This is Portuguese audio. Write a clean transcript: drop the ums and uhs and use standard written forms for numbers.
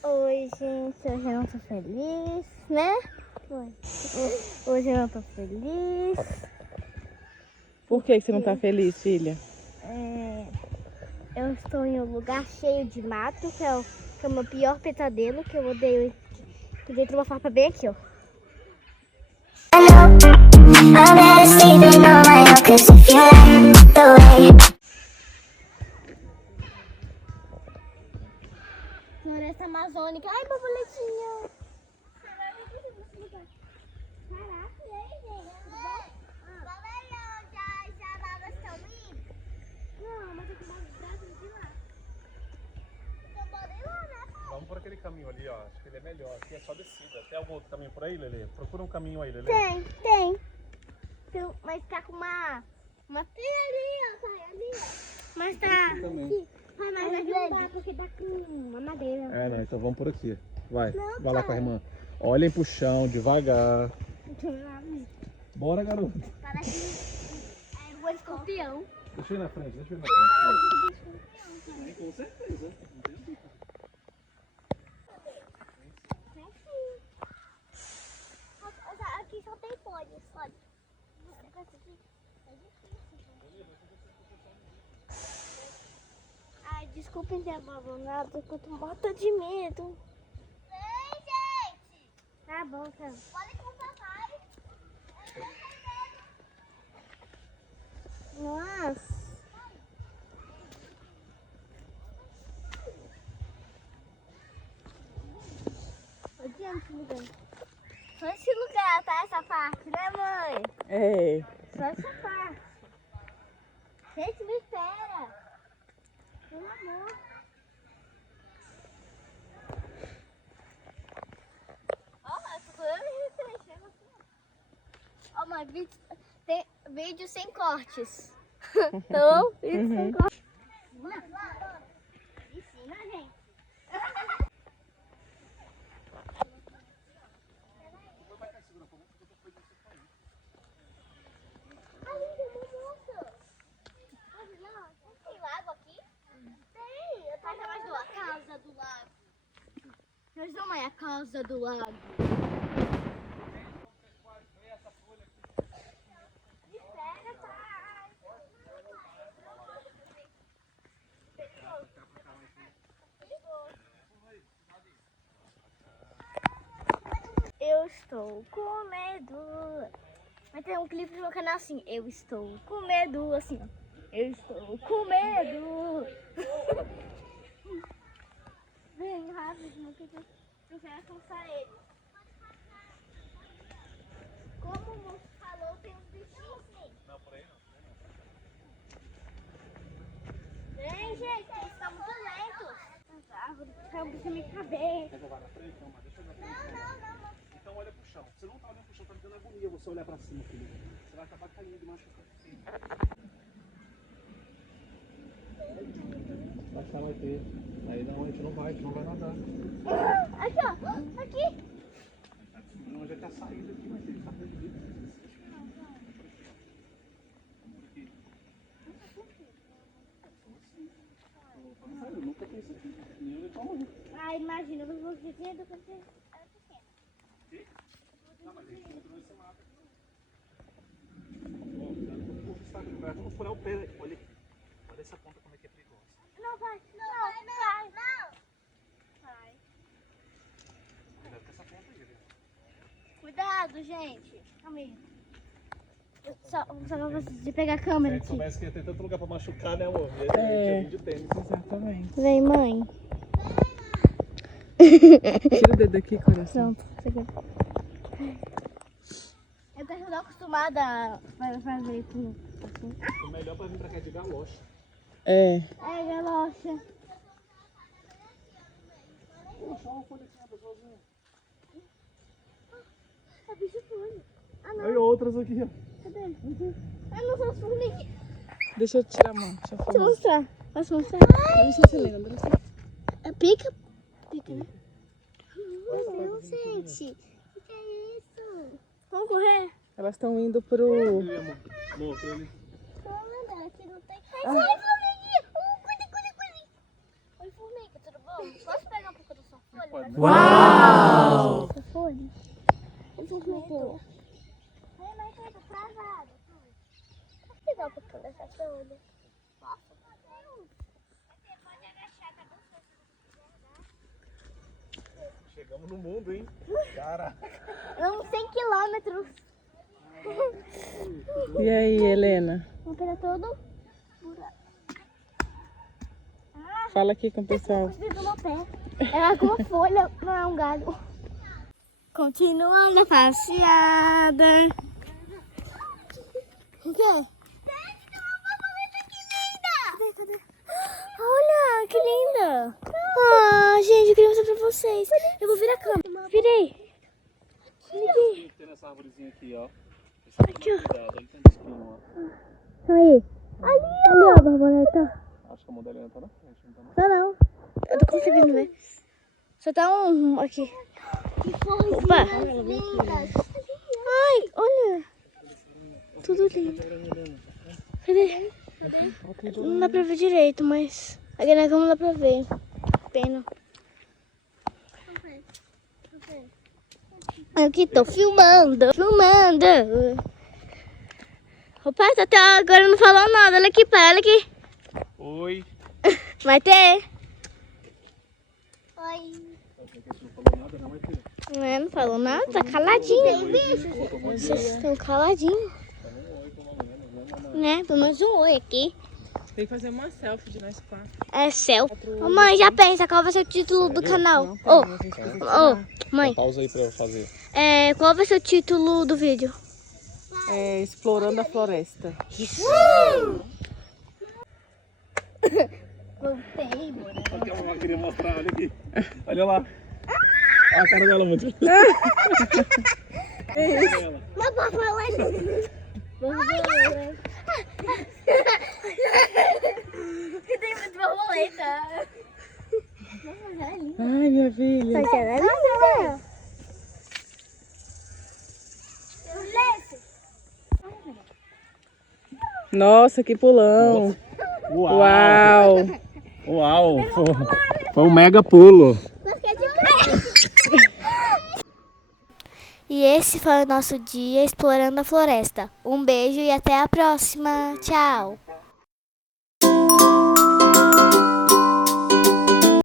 Oi, gente, hoje eu não tô feliz, né? Hoje eu não tô feliz. Por que você não tá feliz, filha? Eu estou em um lugar cheio de mato, que é o meu pior pesadelo, que eu odeio. Que dentro de uma farpa bem aqui, ó. Floresta amazônica. Ai, borboletinha. Caraca, e aí, gente? Onde as babas estão indo? Não, mas eu tô mais braços de lá. Eu bora ir lá, né, pai? Vamos por aquele caminho ali, ó. Acho que ele é melhor. Aqui é só descida. Tem algum outro caminho por aí, Lelê? Procura um caminho aí, Lelê. Tem. Mas tá com uma trilha ali, ó, pai, ali, ó. Mas tá aqui. Ai, mas aqui não dá, porque tá com uma madeira. É, não, então vamos por aqui. Vai, Não, vai lá pai. com a irmã. Olhem pro chão, devagar. Bora, garoto. Parece um escorpião. Deixa eu ir na frente, deixa eu ir na frente. Com certeza. Aqui só tem folhas, olha. Esse negócio aqui é difícil. Ai, desculpem ter abandonado, que eu tô morta de medo. Vem, gente! Tá bom, tá. Pode com o papai. Nossa. Adiante, ligando. Só esse lugar, tá? Essa parte, né, mãe? É. Só essa parte. Gente, me espera. Pelo amor. Ó, eu tô me mexendo assim. Ó, mãe, tem vídeo sem cortes. Então, vídeo sem cortes. Ensina, gente. Ali tem uma moça. Olha lá. Tem lago aqui? Tem. Eu tava mais a casa do lago. Mas não é a casa do lago. Espera, pai. Eu estou com medo. Vai ter um clipe no meu canal assim. Eu estou com medo, assim, ó. Eu estou com medo. Vem rápido, que eu quero alcançar ele. Como o moço falou, tem uns bichinhos assim. Não, por aí não. Vem, gente, eles estão muito lentos. As árvores estão pra me caber. Quer que eu vá na frente? Não, mas deixa eu ver na frente. Não. Então olha pro chão. Você não tá olhando pro chão, tá me dando agonia você olhar pra cima, filho. Você vai acabar caindo de machucar. Baixar vai ter. Aí não, a gente não vai nadar. Aqui, ó. Aqui. Não, já tá saindo aqui, mas ele tá perdido. Eu nunca fiz isso aqui. Nem eu tua mãe. Ah, imagina, eu vou dizer do que você era pequena. Não, mas a gente entrou nesse mato. Ó, vamos furar o pé. Olha aqui. Olha essa ponta como é que é perigosa. Não vai, não. Vai. Cuidado com essa ponta aí, viu? Cuidado, gente. Calma aí. Vamos salvar vocês de pegar a câmera Se a gente aqui. soubesse que ia ter tanto lugar pra machucar, né, amor? É. De tênis. Exatamente. Vem, mãe. Tira o dedo aqui, coração. Pronto. Eu tô acostumada a fazer com assim. O melhor pra vir pra cá é de galocha. É. É, galocha. Puxa, uma folha aqui, pessoalzinha. É bicho folha. Ah, não. Aí outras aqui, ó. Cadê? Ah, não são as formiguinhas. Deixa eu tirar a mão. Deixa eu Deixa eu falar. mostrar. Posso mostrar? Não sei se você lembra. É pica? Pica, né? Meu Deus, gente. O que é isso? Vamos correr? Elas estão indo pro... Amor, aquele ali. Tô andando, aqui não tem. Ai, formiguinha! Cuida. Oi, formiga, tudo bom? Posso pegar um pouco da sua folha? Pode, né? Uau! Essa folha. Essa folha. Ai, mas tá travado. Vou pegar um pouquinho dessa folha. Nossa, você pode agachar, tá gostoso. Chegamos no mundo, hein? Caraca. Vamos 100 quilômetros. E aí, Helena? Vamos pegar todo buraco. Fala aqui com o pessoal. Cuspiu no meu pé. É uma folha, não é um galho. Continuando a passeada. O quê? Cadê? Olha, que linda. Ah, gente, eu queria mostrar pra vocês. Eu vou virar a câmera. Virei. Aqui. Tem nessa árvorezinha aqui, ó. Aqui, ó. Cuidado, aí tem um espinho, ó. Aí. Ali, ó, a borboleta. Acho que a modelinha tá na frente, não tá? Tá não. Eu tô conseguindo ver. Só tá um aqui. Opa. Ai, olha. Tudo lindo. Cadê? Não dá pra ver direito, mas aqui na cama dá pra ver. Pena. Aqui tô filmando. Opa, até agora não falou nada. Olha aqui, pai, olha aqui. Oi. Vai ter. Oi. Não falou nada, não vai ter. Não falou nada, tá caladinho. Vocês estão caladinhos. Né? Pelo menos um oi aqui. Tem que fazer uma selfie de nós quatro. É céu. Ô, mãe, já pensa qual vai ser o título do canal? Mãe, Pausa aí pra eu fazer. qual vai ser o título do vídeo? É, explorando a floresta. Voltei, mano. Olha que a mamãe queria mostrar, olha aqui. Olha lá. Olha a cara dela muito. Não pode falar isso. Que tem muito borboleta. Ai, minha filha. Nossa, que pulão. Uau. Uau. Foi um mega pulo. E esse foi o nosso dia explorando a floresta. Um beijo e até a próxima. Tchau.